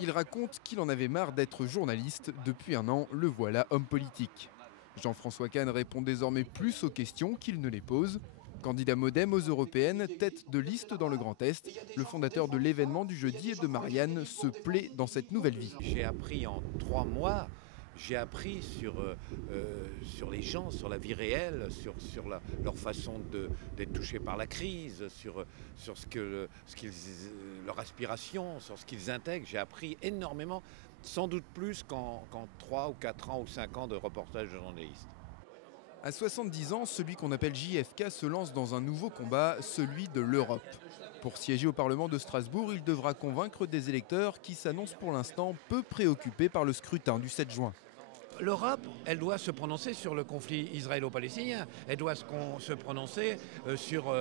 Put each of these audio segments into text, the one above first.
Il raconte qu'il en avait marre d'être journaliste. Depuis un an, le voilà homme politique. Jean-François Kahn répond désormais plus aux questions qu'il ne les pose. Candidat MoDem aux européennes, tête de liste dans le Grand Est, le fondateur de l'événement du jeudi et de Marianne se plaît dans cette nouvelle vie. J'ai appris en 3 mois, j'ai appris sur les gens, sur la vie réelle, sur leur façon d'être touchés par la crise, sur leur aspiration, sur ce qu'ils intègrent. J'ai appris énormément, sans doute plus qu'en 3 ou 4 ans ou 5 ans de reportage de journaliste. À 70 ans, celui qu'on appelle JFK se lance dans un nouveau combat, celui de l'Europe. Pour siéger au Parlement de Strasbourg, il devra convaincre des électeurs qui s'annoncent pour l'instant peu préoccupés par le scrutin du 7 juin. L'Europe, elle doit se prononcer sur le conflit israélo-palestinien, elle doit se prononcer sur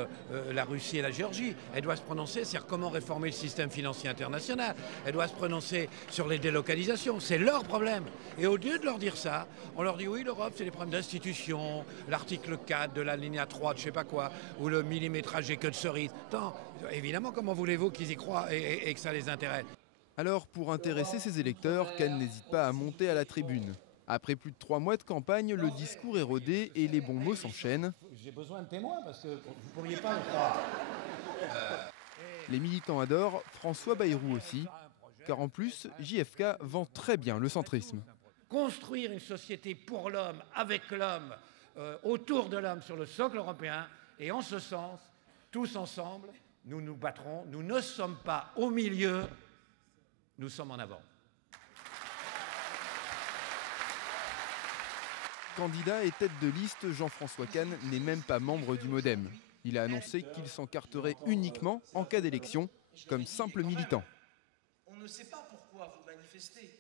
la Russie et la Géorgie, elle doit se prononcer sur comment réformer le système financier international, elle doit se prononcer sur les délocalisations, c'est leur problème. Et au lieu de leur dire ça, on leur dit oui, l'Europe c'est des problèmes d'institutions, l'article 4 de l'alinéa 3 de je sais pas quoi, ou le millimétrage et que de cerises. Attends, évidemment, comment voulez-vous qu'ils y croient et que ça les intéresse? Alors, pour intéresser ses électeurs, Kahn n'hésite pas à monter à la tribune. Après plus de 3 mois de campagne, le discours est rodé et les bons mots s'enchaînent. J'ai besoin de témoins parce que vous ne pourriez pas le croire. Les militants adorent, François Bayrou aussi, car en plus, JFK vend très bien le centrisme. Construire une société pour l'homme, avec l'homme, autour de l'homme, sur le socle européen, et en ce sens, tous ensemble, nous nous battrons. Nous ne sommes pas au milieu, nous sommes en avant. Candidat et tête de liste, Jean-François Kahn n'est même pas membre du MoDem. Il a annoncé qu'il s'encarterait uniquement en cas d'élection, comme simple militant. On ne sait pas pourquoi vous manifestez.